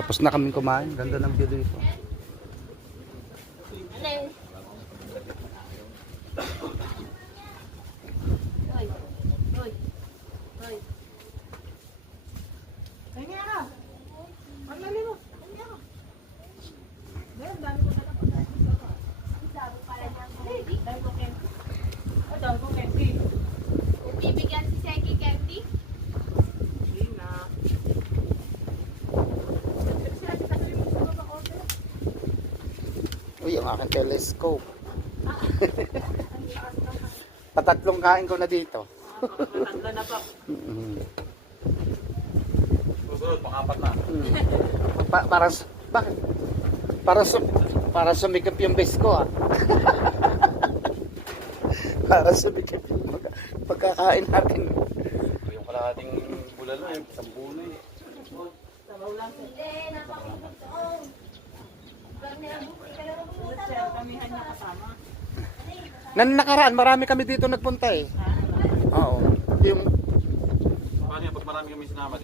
Tapos na kaming kumain. Ganda ng view dito. Bibigyan si Seki candy? Uy, ang aking telescope. Patatlong kain ko na dito. Tatlo na po. Susunod, pang-apat na. Parang, bakit? Para sumikip yung base ko, ah. Para sumikip yung pagkakain natin. Yung kalahating bulalo, yung isang bulo eh. Sabaw lang sir. Sir, kamihan niya kasama. Nakaraan, marami kami dito nagpunta eh. Oo. Yung Paano yan, pag marami kami sinama?